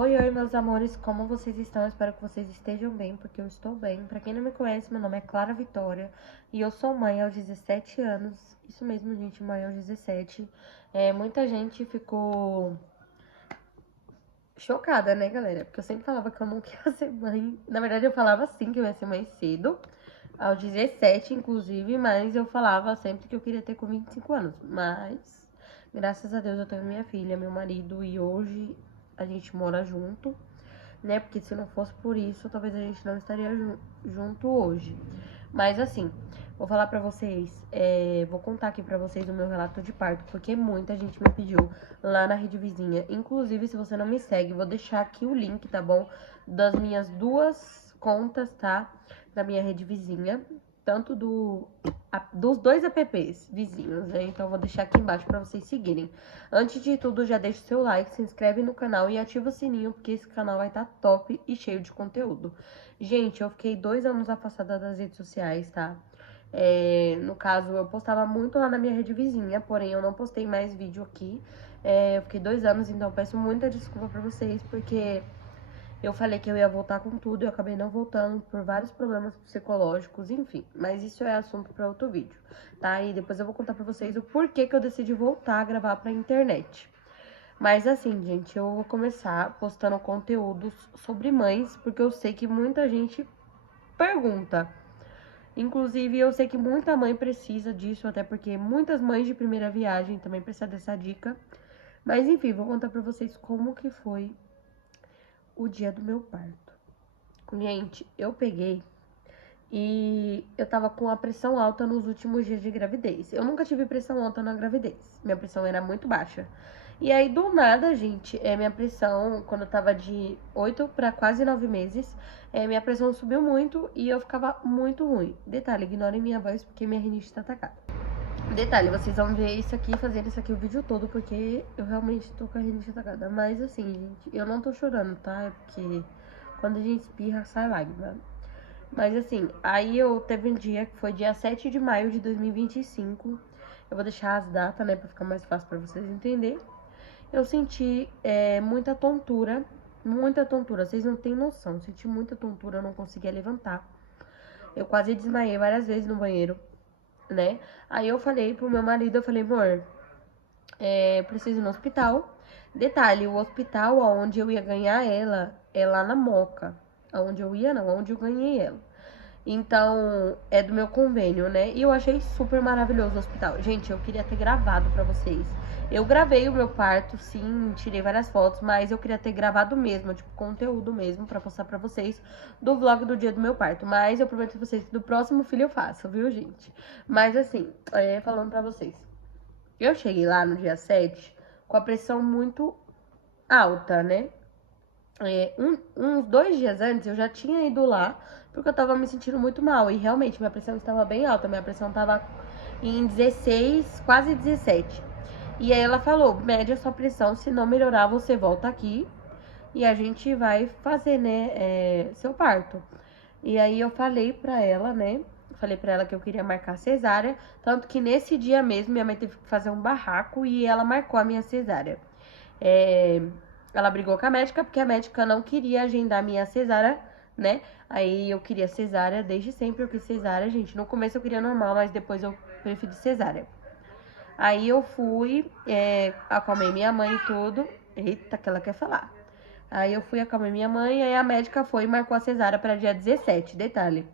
Oi, meus amores, como vocês estão? Eu espero que vocês estejam bem, porque eu estou bem. Pra quem não me conhece, meu nome é Clara Vitória e eu sou mãe aos 17 anos. Isso mesmo, gente, mãe aos 17. Muita gente ficou chocada, né, galera? Porque eu sempre falava que eu não queria ser mãe. Na verdade, eu falava sim que eu ia ser mãe cedo, aos 17, inclusive, mas eu falava sempre que eu queria ter com 25 anos. Mas, graças a Deus, eu tenho minha filha, meu marido, e hoje a gente mora junto, né? Porque se não fosse por isso, talvez a gente não estaria junto hoje. Mas assim, vou falar pra vocês, vou contar aqui pra vocês o meu relato de parto, porque muita gente me pediu lá na rede vizinha. Inclusive, se você não me segue, vou deixar aqui o link, tá bom? Das minhas duas contas, tá? Da minha rede vizinha, tanto dos dois apps vizinhos, né? Então, vou deixar aqui embaixo pra vocês seguirem. Antes de tudo, já deixa o seu like, se inscreve no canal e ativa o sininho, porque esse canal vai estar top e cheio de conteúdo. Gente, eu fiquei 2 anos afastada das redes sociais, tá? No caso, eu postava muito lá na minha rede vizinha, porém eu não postei mais vídeo aqui. Eu fiquei 2 anos, então peço muita desculpa pra vocês, porque eu falei que eu ia voltar com tudo e eu acabei não voltando por vários problemas psicológicos, enfim. Mas isso é assunto pra outro vídeo, tá? E depois eu vou contar pra vocês o porquê que eu decidi voltar a gravar pra internet. Mas assim, gente, eu vou começar postando conteúdos sobre mães, porque eu sei que muita gente pergunta. Inclusive, eu sei que muita mãe precisa disso, até porque muitas mães de primeira viagem também precisam dessa dica. Mas enfim, vou contar pra vocês como que foi o dia do meu parto. Gente, eu peguei e eu tava com a pressão alta nos últimos dias de gravidez. Eu nunca tive pressão alta na gravidez. Minha pressão era muito baixa. E aí, do nada, gente, minha pressão, quando eu tava de 8 pra quase 9 meses, minha pressão subiu muito e eu ficava muito ruim. Detalhe, ignorem minha voz porque minha rinite tá atacada. Detalhe, vocês vão ver isso aqui, fazendo isso aqui o vídeo todo, porque eu realmente tô com a rinite atacada. Mas assim, gente, eu não tô chorando, tá? É porque quando a gente espirra, sai lágrima. Mas assim, aí eu teve um dia que foi dia 7 de maio de 2025. Eu vou deixar as datas, né, pra ficar mais fácil pra vocês entenderem. Eu senti muita tontura, muita tontura. Vocês não têm noção, eu senti muita tontura, eu não conseguia levantar. Eu quase desmaiei várias vezes no banheiro, né? Aí eu falei pro meu marido, eu falei, amor, preciso ir no hospital. Detalhe, o hospital onde eu ia ganhar ela é lá na Moca. Aonde eu ia, não, onde eu ganhei ela. Então, é do meu convênio, né? E eu achei super maravilhoso o hospital. Gente, eu queria ter gravado pra vocês. Eu gravei o meu parto, sim, tirei várias fotos, mas eu queria ter gravado mesmo, tipo, conteúdo mesmo, pra postar pra vocês do vlog do dia do meu parto. Mas eu prometo pra vocês que do próximo filho eu faço, viu, gente? Mas assim, falando pra vocês. Eu cheguei lá no dia 7 com a pressão muito alta, né? Uns 2 dias antes eu já tinha ido lá porque eu tava me sentindo muito mal. E realmente minha pressão estava bem alta. Minha pressão tava em 16, quase 17. E aí ela falou, mede a sua pressão, se não melhorar você volta aqui e a gente vai fazer, né, seu parto. E aí eu falei pra ela, né, falei pra ela que eu queria marcar cesárea. Tanto que nesse dia mesmo minha mãe teve que fazer um barraco e ela marcou a minha cesárea. Ela brigou com a médica porque a médica não queria agendar minha cesárea, né? Aí eu queria cesárea, desde sempre eu quis cesárea, gente. No começo eu queria normal, mas depois eu preferi cesárea. Aí eu fui, acalmei minha mãe e tudo. Eita, que ela quer falar. Aí eu fui, acalmei minha mãe, aí a médica foi e marcou a cesárea para dia 17, detalhe.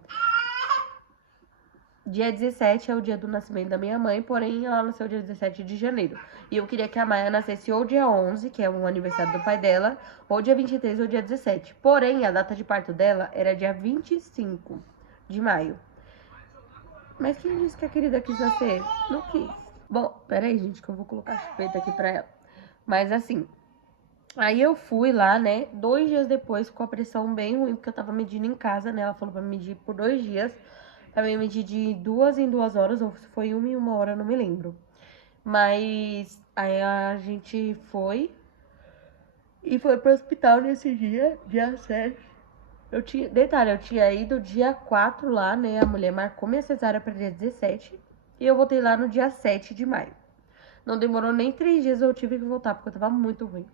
Dia 17 é o dia do nascimento da minha mãe, porém ela nasceu dia 17 de janeiro. E eu queria que a Maia nascesse ou dia 11, que é o aniversário do pai dela, ou dia 23 ou dia 17. Porém, a data de parto dela era dia 25 de maio. Mas quem disse que a querida quis nascer? Não quis. Bom, peraí, gente, que eu vou colocar chupeta aqui pra ela. Mas assim, aí eu fui lá, né, 2 dias depois com a pressão bem ruim, porque eu tava medindo em casa, né, ela falou pra medir por 2 dias. Também medi de 2 em 2 horas, ou se foi 1 em 1 hora, não me lembro. Mas aí a gente foi e foi pro hospital nesse dia 7. Detalhe, eu tinha ido dia 4 lá, né? A mulher marcou minha cesárea pra dia 17 e eu voltei lá no dia 7 de maio. Não demorou nem 3 dias, eu tive que voltar, porque eu tava muito ruim.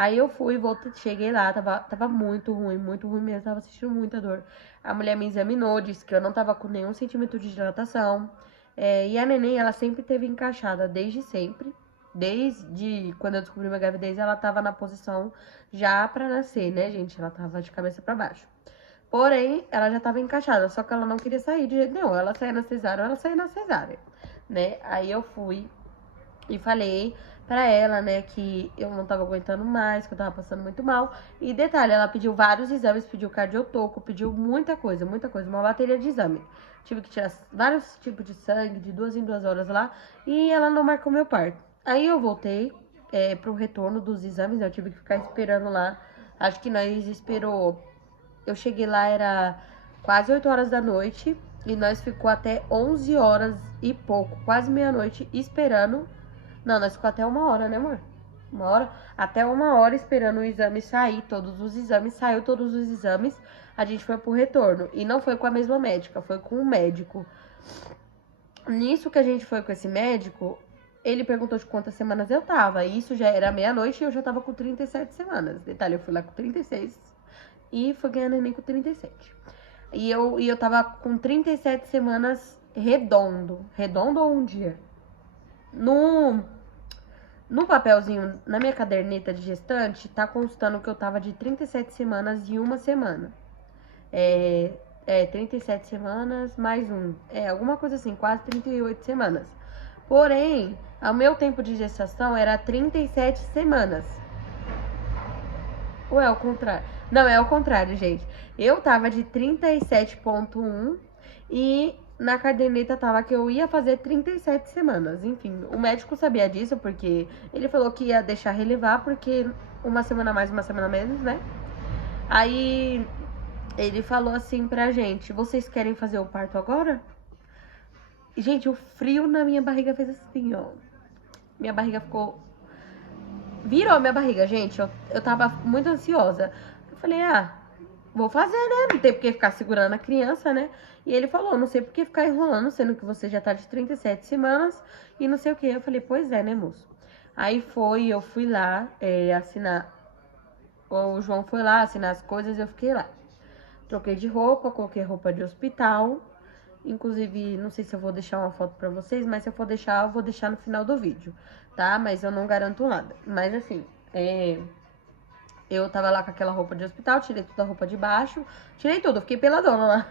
Aí eu fui, voltei, cheguei lá, tava muito ruim mesmo, tava sentindo muita dor. A mulher me examinou, disse que eu não tava com nenhum sentimento de dilatação. E a neném, ela sempre teve encaixada, desde sempre. Desde quando eu descobri minha gravidez, ela tava na posição já pra nascer, né, gente? Ela tava de cabeça pra baixo. Porém, ela já tava encaixada, só que ela não queria sair de jeito nenhum. Ela saía na cesárea ou ela saía na cesárea, né? Aí eu fui e falei pra ela, né, que eu não tava aguentando mais, que eu tava passando muito mal. E detalhe, ela pediu vários exames, pediu cardiotoco, pediu muita coisa, uma bateria de exame. Tive que tirar vários tipos de sangue, de 2 em 2 horas lá, e ela não marcou meu parto. Aí eu voltei pro retorno dos exames, né, eu tive que ficar esperando lá. Acho que nós esperou, eu cheguei lá, era quase 8 horas da noite, e nós ficou até 11 horas e pouco, quase meia-noite, esperando. Não, nós ficamos até 1 hora, né, amor? 1 hora? Até 1 hora esperando o exame sair, todos os exames, saiu todos os exames, a gente foi pro retorno. E não foi com a mesma médica, foi com um médico. Nisso que a gente foi com esse médico, ele perguntou de quantas semanas eu tava. E isso já era meia-noite e eu já tava com 37 semanas. Detalhe, eu fui lá com 36 e fui ganhando neném com 37. E eu tava com 37 semanas redondo. Redondo ou um dia? No papelzinho, na minha caderneta de gestante, tá constando que eu tava de 37 semanas e 1 semana. 37 semanas mais um. Alguma coisa assim, quase 38 semanas. Porém, o meu tempo de gestação era 37 semanas. Ou é o contrário? Não, é o contrário, gente. Eu tava de 37,1 e na caderneta tava que eu ia fazer 37 semanas. Enfim, o médico sabia disso porque ele falou que ia deixar relevar porque 1 semana mais, 1 semana menos, né? Aí ele falou assim pra gente: vocês querem fazer o parto agora? E, gente, o frio na minha barriga fez assim, ó. Minha barriga ficou... Virou minha barriga, gente. Eu tava muito ansiosa. Eu falei, vou fazer, né? Não tem por que ficar segurando a criança, né? E ele falou, não sei por que ficar enrolando, sendo que você já tá de 37 semanas e não sei o que. Eu falei, pois é, né, moço? Aí eu fui lá assinar. O João foi lá assinar as coisas e eu fiquei lá. Troquei de roupa, coloquei roupa de hospital. Inclusive, não sei se eu vou deixar uma foto pra vocês, mas se eu for deixar, eu vou deixar no final do vídeo, tá? Mas eu não garanto nada. Mas assim, eu tava lá com aquela roupa de hospital, tirei toda a roupa de baixo, tirei tudo, fiquei peladona lá.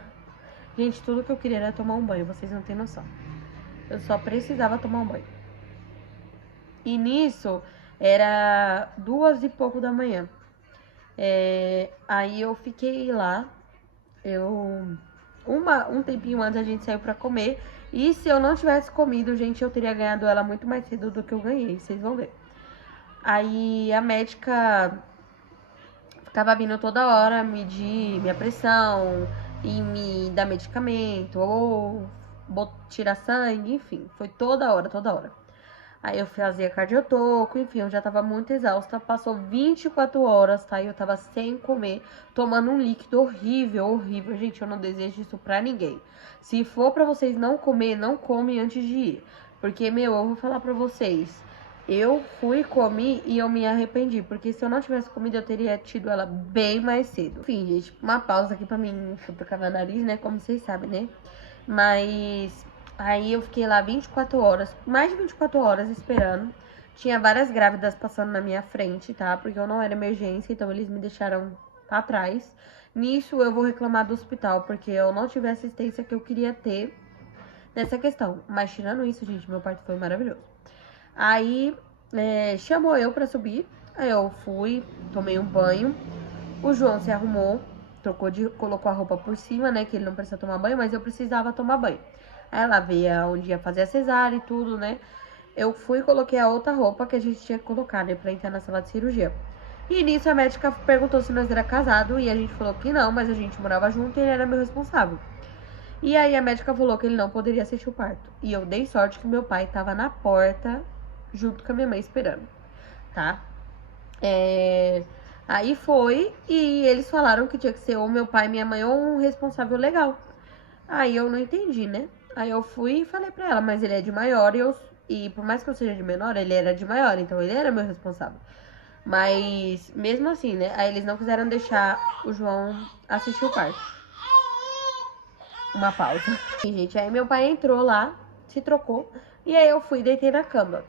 Gente, tudo que eu queria era tomar um banho, vocês não têm noção. Eu só precisava tomar um banho. E nisso, era 2 e pouco da manhã. Aí eu fiquei lá, um tempinho antes a gente saiu pra comer. E se eu não tivesse comido, gente, eu teria ganhado ela muito mais cedo do que eu ganhei, vocês vão ver. Aí a médica ficava vindo toda hora medir minha pressão e me dar medicamento ou tirar sangue, enfim, foi toda hora, toda hora. Aí eu fazia cardiotoco, enfim, eu já tava muito exausta. Passou 24 horas, tá? E eu tava sem comer, tomando um líquido horrível, horrível. Gente, eu não desejo isso pra ninguém. Se for pra vocês não comer, não come antes de ir. Porque, meu, eu vou falar pra vocês. Eu fui, comi e eu me arrependi. Porque se eu não tivesse comido, eu teria tido ela bem mais cedo. Enfim, gente, uma pausa aqui pra mim trocar meu nariz, né? Como vocês sabem, né? Mas... aí eu fiquei lá 24 horas, mais de 24 horas esperando. Tinha várias grávidas passando na minha frente, tá? Porque eu não era emergência, então eles me deixaram pra trás. Nisso eu vou reclamar do hospital, porque eu não tive a assistência que eu queria ter nessa questão. Mas tirando isso, gente, meu parto foi maravilhoso. Aí chamou eu pra subir, aí eu fui, tomei um banho. O João se arrumou, colocou a roupa por cima, né? Que ele não precisa tomar banho, mas eu precisava tomar banho. Aí ela veio onde ia fazer a cesárea e tudo, né? Eu fui e coloquei a outra roupa que a gente tinha que colocar, né? Pra entrar na sala de cirurgia. E nisso a médica perguntou se nós era casado e a gente falou que não, mas a gente morava junto e ele era meu responsável. E aí a médica falou que ele não poderia assistir o parto. E eu dei sorte que meu pai tava na porta junto com a minha mãe esperando, tá? Aí foi e eles falaram que tinha que ser ou meu pai, minha mãe ou um responsável legal. Aí eu não entendi, né? Aí eu fui e falei pra ela, mas ele é de maior e por mais que eu seja de menor, ele era de maior, então ele era meu responsável. Mas, mesmo assim, né? Aí eles não quiseram deixar o João assistir o parto. Uma pausa. E, gente, aí meu pai entrou lá, se trocou. E aí eu fui e deitei na cama.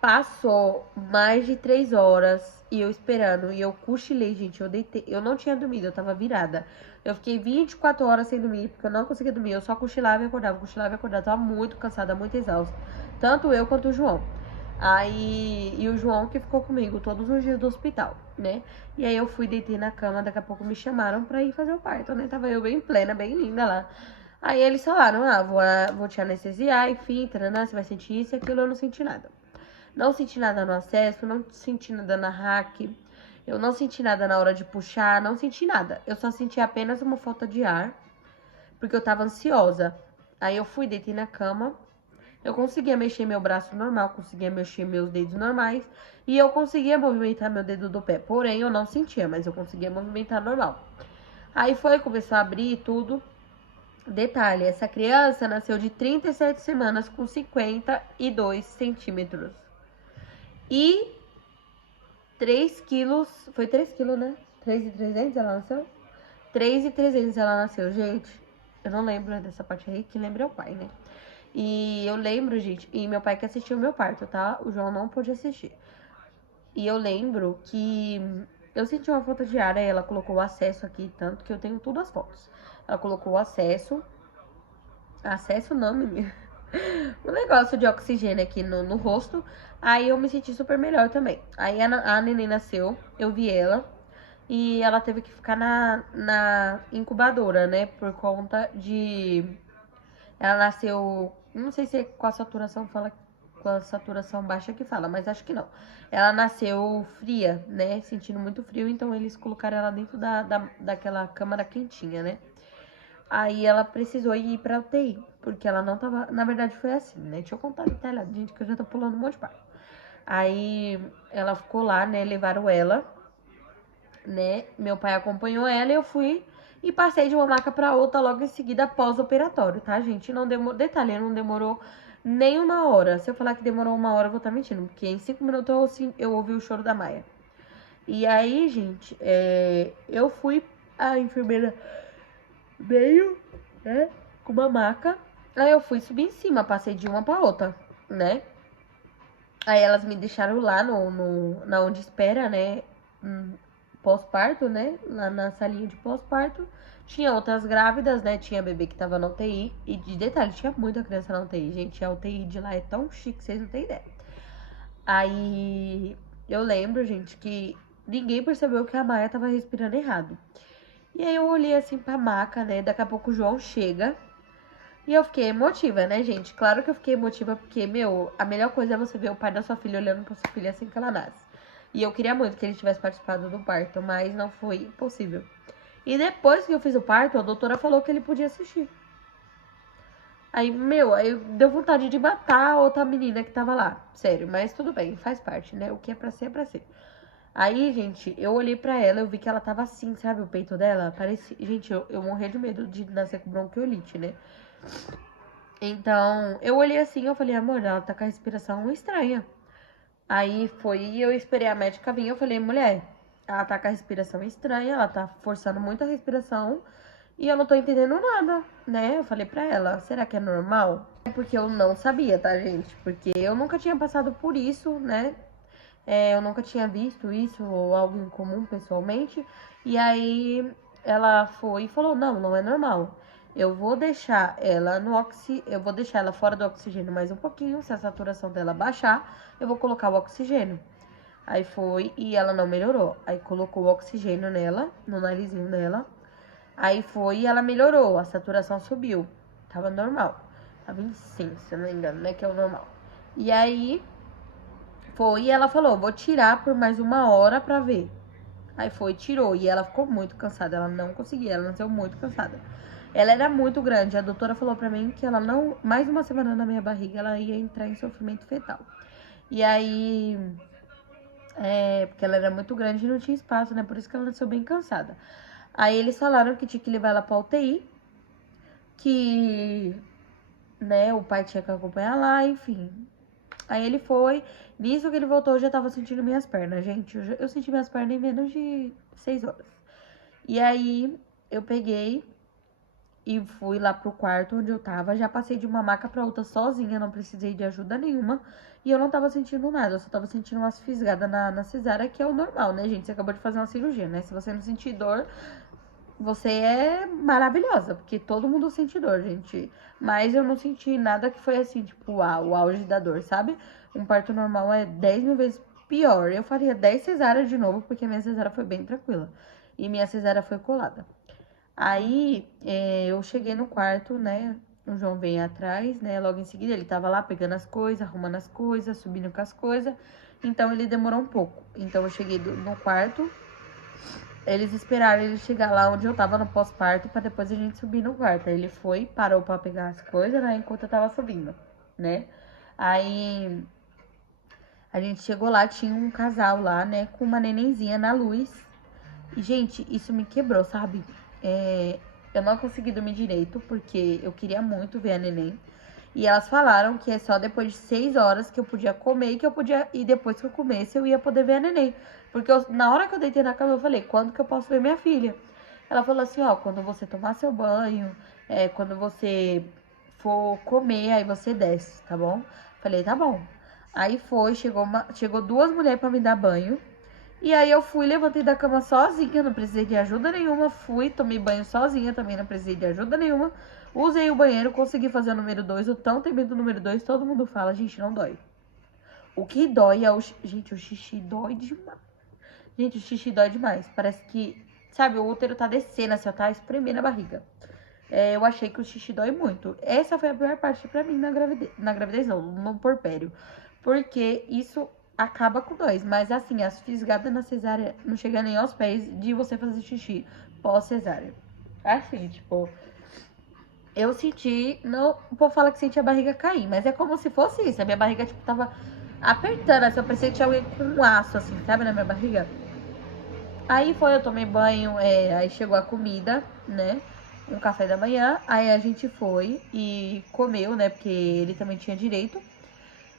Passou mais de 3 horas e eu esperando. E eu cochilei, gente. Eu deitei. Eu não tinha dormido, eu tava virada. Eu fiquei 24 horas sem dormir, porque eu não conseguia dormir. Eu só cochilava e acordava, cochilava e acordava. Eu tava muito cansada, muito exausta. Tanto eu quanto o João. Aí, e o João que ficou comigo todos os dias do hospital, né? E aí eu fui, deitei na cama, daqui a pouco me chamaram pra ir fazer o parto, né? Tava eu bem plena, bem linda lá. Aí eles falaram, vou te anestesiar, enfim, taraná, você vai sentir isso e aquilo, eu não senti nada. Não senti nada no acesso, não senti nada na hack, eu não senti nada na hora de puxar, não senti nada. Eu só senti apenas uma falta de ar, porque eu tava ansiosa. Aí eu fui, deitei na cama, eu conseguia mexer meu braço normal, conseguia mexer meus dedos normais, e eu conseguia movimentar meu dedo do pé. Porém, eu não sentia, mas eu conseguia movimentar normal. Aí foi, começou a abrir tudo. Detalhe, essa criança nasceu de 37 semanas com 52 centímetros. E 3 quilos, foi 3 quilos, né? 3.300 ela nasceu? 3.300 ela nasceu, gente. Eu não lembro dessa parte aí, que lembra é o pai, né? E eu lembro, gente, e meu pai que assistiu o meu parto, tá? O João não pôde assistir. E eu lembro que eu senti uma falta de ar, aí ela colocou o acesso aqui, tanto que eu tenho tudo as fotos. Ela colocou o acesso. Acesso não, menina. Um negócio de oxigênio aqui no rosto. Aí eu me senti super melhor também. Aí a neném nasceu, eu vi ela. E ela teve que ficar na incubadora, né? Por conta de. Ela nasceu. Não sei se é com a saturação fala. Com a saturação baixa que fala, mas acho que não. Ela nasceu fria, né? Sentindo muito frio, então eles colocaram ela dentro daquela câmara quentinha, né? Aí ela precisou ir pra UTI, porque ela não tava. Na verdade, foi assim, né? Deixa eu contar detalhado, gente, que eu já tô pulando um monte de parte. Aí ela ficou lá, né? Levaram ela, né? Meu pai acompanhou ela e eu fui e passei de uma maca pra outra logo em seguida pós-operatório, tá, gente? Não demorou. Detalhe, não demorou nem uma hora. Se eu falar que demorou uma hora, eu vou estar mentindo, porque em 5 minutos eu ouvi o choro da Maia. E aí, gente, eu fui, a enfermeira veio, né, com uma maca. Aí eu fui subir em cima, passei de uma pra outra, né? Aí elas me deixaram lá na onde espera, né? Pós-parto, né? Lá na salinha de pós-parto. Tinha outras grávidas, né? Tinha bebê que tava na UTI. E de detalhe, tinha muita criança na UTI, gente. A UTI de lá é tão chique, vocês não têm ideia. Aí eu lembro, gente, que ninguém percebeu que a Maia tava respirando errado. E aí eu olhei assim pra maca, né? Daqui a pouco o João chega. E eu fiquei emotiva, né, gente? Claro que eu fiquei emotiva porque, meu, a melhor coisa é você ver o pai da sua filha olhando pra sua filha assim que ela nasce. E eu queria muito que ele tivesse participado do parto, mas não foi possível. E depois que eu fiz o parto, a doutora falou que ele podia assistir. Aí, meu, aí deu vontade de matar a outra menina que tava lá. Sério, mas tudo bem, faz parte, né? O que é pra ser, é pra ser. Aí, gente, eu olhei pra ela, eu vi que ela tava assim, sabe? O peito dela parecia. Gente, eu morria de medo de nascer com bronquiolite, né? Então, eu olhei assim, eu falei, amor, ela tá com a respiração estranha. Aí foi, eu esperei a médica vir, eu falei, mulher, ela tá com a respiração estranha, ela tá forçando muito a respiração e eu não tô entendendo nada, né? Eu falei pra ela, será que é normal? É porque eu não sabia, tá, gente? Porque eu nunca tinha passado por isso, né? Eu nunca tinha visto isso ou algo em comum pessoalmente. E aí ela foi e falou: não, não é normal. Eu vou deixar ela eu vou deixar ela fora do oxigênio mais um pouquinho. Se a saturação dela baixar, eu vou colocar o oxigênio. Aí foi e ela não melhorou. Aí colocou o oxigênio nela, no narizinho dela. Aí foi e ela melhorou, a saturação subiu. Tava normal. Tava em 100, se eu não me engano, né? Que é o normal. E aí foi e ela falou, vou tirar por mais uma hora pra ver. Aí foi, tirou. E ela ficou muito cansada, ela não conseguia, ela nasceu muito cansada. Ela era muito grande, a doutora falou pra mim que ela não, mais uma semana na minha barriga, ela ia entrar em sofrimento fetal. E aí, porque ela era muito grande e não tinha espaço, né? Por isso que ela nasceu bem cansada. Aí eles falaram que tinha que levar ela pra UTI, que, né, o pai tinha que acompanhar lá, enfim. Aí ele foi, nisso que ele voltou, eu já tava sentindo minhas pernas, gente. Eu senti minhas pernas em menos de 6 horas. E aí eu peguei e fui lá pro quarto onde eu tava. Já passei de uma maca pra outra sozinha, não precisei de ajuda nenhuma. E eu não tava sentindo nada, eu só tava sentindo umas fisgadas na cesárea, que é o normal, né, gente? Você acabou de fazer uma cirurgia, né? Se você não sentir dor, você é maravilhosa, porque todo mundo sente dor, gente. Mas eu não senti nada que foi assim, tipo, uau, o auge da dor, sabe? Um parto normal é 10 mil vezes pior. Eu faria 10 cesáreas de novo, porque a minha cesárea foi bem tranquila. E minha cesárea foi colada. Aí eu cheguei no quarto, né? O João veio atrás, né? Logo em seguida ele tava lá pegando as coisas, arrumando as coisas, subindo com as coisas. Então ele demorou um pouco. Então eu cheguei no quarto. Eles esperaram ele chegar lá onde eu tava no pós-parto pra depois a gente subir no quarto. Aí ele foi, parou pra pegar as coisas, né? Enquanto eu tava subindo, né? Aí a gente chegou lá, tinha um casal lá, né? Com uma nenenzinha na luz. E, gente, isso me quebrou, sabe? Eu não consegui dormir direito, porque eu queria muito ver a neném. E elas falaram que é só depois de 6 horas que eu podia comer e que eu podia. E depois que eu comesse, eu ia poder ver a neném. Porque na hora que eu deitei na cama, eu falei, quando que eu posso ver minha filha? Ela falou assim, ó, quando você tomar seu banho, quando você for comer, aí você desce, tá bom? Falei, tá bom. Aí foi, chegou duas mulheres pra me dar banho. E aí eu fui, levantei da cama sozinha, não precisei de ajuda nenhuma. Fui, tomei banho sozinha também, não precisei de ajuda nenhuma. Usei o banheiro, consegui fazer o número 2. O tão temido número 2, todo mundo fala, gente, não dói. O que dói é o... Gente, o xixi dói demais. Gente, o xixi dói demais. Parece que, sabe, o útero tá descendo, assim, ó, tá espremendo a barriga. Eu achei que o xixi dói muito. Essa foi a pior parte pra mim na gravidez não, no porpério. Porque isso acaba com dor. Mas assim, as fisgadas na cesárea não chegam nem aos pés de você fazer xixi pós-cesárea. Assim, tipo, eu senti, não, o povo fala que senti a barriga cair, mas é como se fosse isso. A minha barriga, tipo, tava apertando, assim, eu pensei que tinha alguém com um aço, assim, sabe, na minha barriga. Aí foi, eu tomei banho, aí chegou a comida, né? Um café da manhã. Aí a gente foi e comeu, né? Porque ele também tinha direito.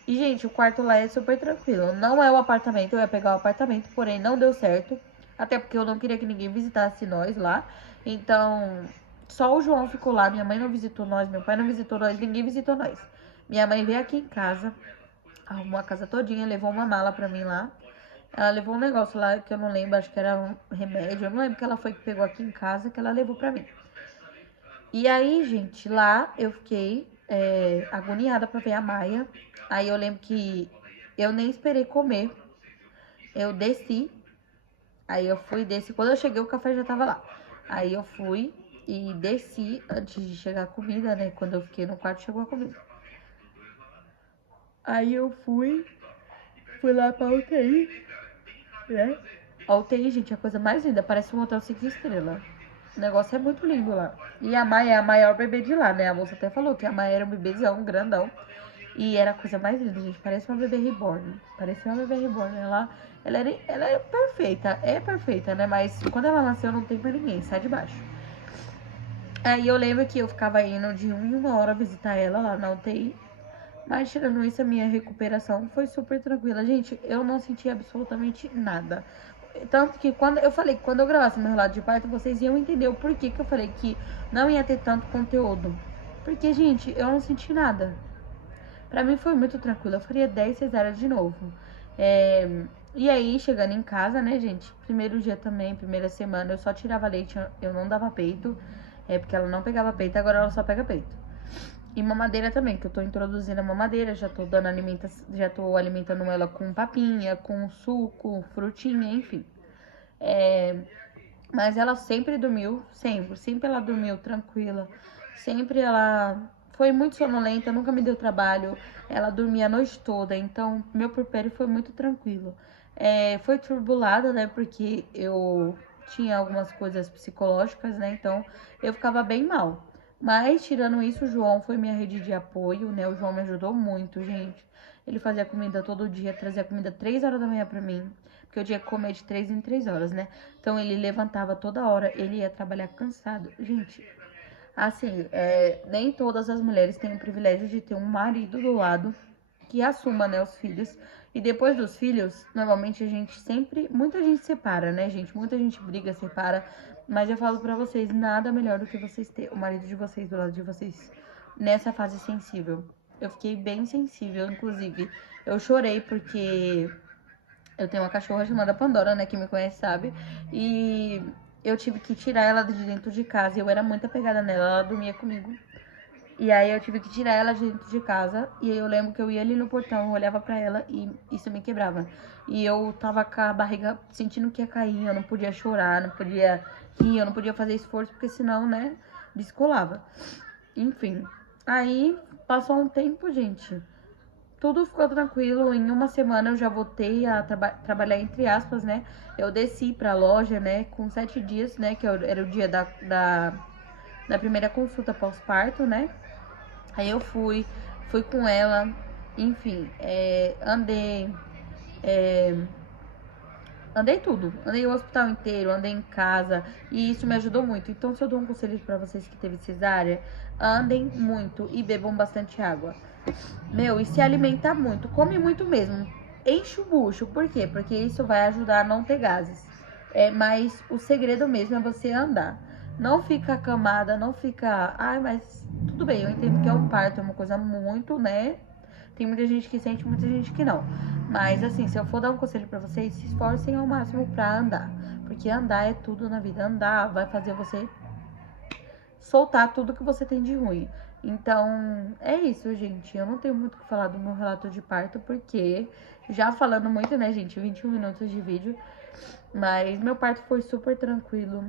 E, gente, o quarto lá é super tranquilo. Não é o apartamento, eu ia pegar o apartamento, porém não deu certo. Até porque eu não queria que ninguém visitasse nós lá. Então, só o João ficou lá. Minha mãe não visitou nós, meu pai não visitou nós, ninguém visitou nós. Minha mãe veio aqui em casa, arrumou a casa todinha, levou uma mala pra mim lá. Ela levou um negócio lá que eu não lembro, acho que era um remédio. Eu não lembro que ela foi que pegou aqui em casa, que ela levou pra mim. E aí, gente, lá eu fiquei agoniada pra ver a Maia. Aí eu lembro que eu nem esperei comer. Eu desci. Aí eu fui, desci. Quando eu cheguei, o café já tava lá. Aí eu fui e desci antes de chegar a comida, né? Quando eu fiquei no quarto, chegou a comida. Aí eu fui lá pra UTI, né? A UTI, gente, é a coisa mais linda. Parece um hotel 5 estrelas. O negócio é muito lindo lá. E a Maia é a maior bebê de lá, né? A moça até falou que a Maia era um bebêzão, grandão. E era a coisa mais linda, gente. Parece uma bebê reborn. Parece uma bebê reborn. Ela é perfeita, né? Mas quando ela nasceu, não tem pra ninguém. Sai de baixo. Aí eu lembro que eu ficava indo de 1 em 1 hora visitar ela lá na UTI. Mas tirando isso, a minha recuperação foi super tranquila. Gente, eu não senti absolutamente nada. Tanto que quando eu falei que quando eu gravasse meu relato de parto, vocês iam entender o porquê que eu falei que não ia ter tanto conteúdo. Porque, gente, eu não senti nada. Pra mim foi muito tranquilo. Eu faria 10 cesáreas de novo. E aí, chegando em casa, né, gente? Primeiro dia também, primeira semana, eu só tirava leite, eu não dava peito. Porque ela não pegava peito, agora ela só pega peito. E mamadeira também, que eu tô introduzindo a mamadeira, já tô alimentando ela com papinha, com suco, frutinha, enfim. Mas ela sempre dormiu, sempre ela dormiu tranquila. Sempre ela foi muito sonolenta, nunca me deu trabalho. Ela dormia a noite toda, então meu puerpério foi muito tranquilo. Foi turbulada, né, porque eu tinha algumas coisas psicológicas, né, então eu ficava bem mal. Mas, tirando isso, o João foi minha rede de apoio, né? O João me ajudou muito, gente. Ele fazia comida todo dia, trazia comida 3 horas da manhã pra mim. Porque eu tinha que comer de 3 em 3 horas, né? Então, ele levantava toda hora, ele ia trabalhar cansado. Gente, assim, nem todas as mulheres têm o privilégio de ter um marido do lado que assuma, né, os filhos. E depois dos filhos, normalmente a gente sempre... Muita gente separa, né, gente? Muita gente briga, separa. Mas eu falo pra vocês, nada melhor do que vocês ter o marido de vocês do lado de vocês nessa fase sensível. Eu fiquei bem sensível, inclusive. Eu chorei porque eu tenho uma cachorra chamada Pandora, né? Quem me conhece sabe. E eu tive que tirar ela de dentro de casa. Eu era muito apegada nela, ela dormia comigo. E aí eu tive que tirar ela de dentro de casa. E aí eu lembro que eu ia ali no portão, eu olhava pra ela e isso me quebrava. E eu tava com a barriga sentindo que ia cair, eu não podia chorar, não podia rir, eu não podia fazer esforço, porque senão, né, descolava. Enfim, aí passou um tempo, gente. Tudo ficou tranquilo. Em uma semana eu já voltei a trabalhar, entre aspas, né? Eu desci pra loja, né? Com 7 dias, né? Que era o dia da primeira consulta pós-parto, né? Aí eu fui com ela. Enfim, andei tudo. Andei o hospital inteiro, andei em casa. E isso me ajudou muito. Então, se eu dou um conselho pra vocês que teve cesárea, andem muito e bebam bastante água. Meu, e se alimenta muito, come muito mesmo. Enche o bucho, por quê? Porque isso vai ajudar a não ter gases. Mas o segredo mesmo é você andar. Não fica acamada, não fica... Ai, mas tudo bem, eu entendo que é um parto, é uma coisa muito, né? Tem muita gente que sente, muita gente que não. Mas assim, se eu for dar um conselho pra vocês, se esforcem ao máximo pra andar. Porque andar é tudo na vida. Andar vai fazer você soltar tudo que você tem de ruim. Então, é isso, gente. Eu não tenho muito o que falar do meu relato de parto, porque já falando muito, né, gente, 21 minutos de vídeo. Mas meu parto foi super tranquilo,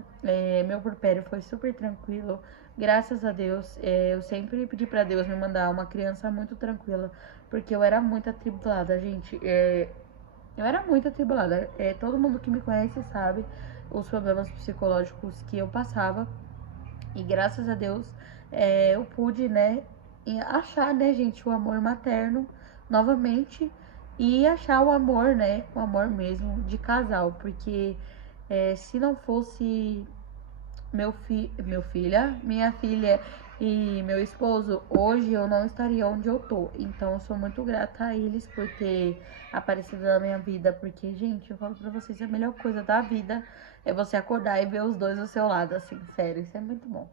meu puerpério foi super tranquilo. Graças a Deus, eu sempre pedi pra Deus me mandar uma criança muito tranquila, porque eu era muito atribulada, gente. Eu era muito atribulada. Todo mundo que me conhece sabe os problemas psicológicos que eu passava. E graças a Deus eu pude, né, achar, né, gente, o amor materno novamente e achar o amor, né, o amor mesmo de casal, porque se não fosse minha filha e meu esposo, hoje eu não estaria onde eu tô. Então eu sou muito grata a eles por ter aparecido na minha vida, porque, gente, eu falo pra vocês, a melhor coisa da vida é você acordar e ver os dois do seu lado, assim, sério, isso é muito bom.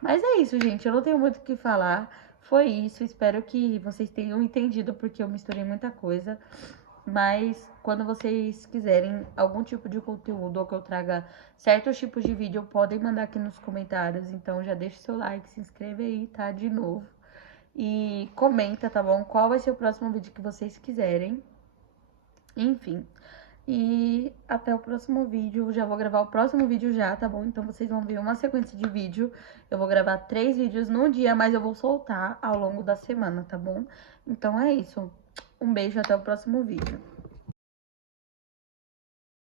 Mas é isso, gente. Eu não tenho muito o que falar. Foi isso. Espero que vocês tenham entendido, porque eu misturei muita coisa. Mas quando vocês quiserem algum tipo de conteúdo ou que eu traga certos tipos de vídeo, podem mandar aqui nos comentários. Então já deixa o seu like, se inscreve aí, tá? De novo. E comenta, tá bom? Qual vai ser o próximo vídeo que vocês quiserem. Enfim. E até o próximo vídeo. Já vou gravar o próximo vídeo já, tá bom? Então vocês vão ver uma sequência de vídeo. Eu vou gravar 3 vídeos num dia, mas eu vou soltar ao longo da semana, tá bom? Então é isso. Um beijo, até o próximo vídeo.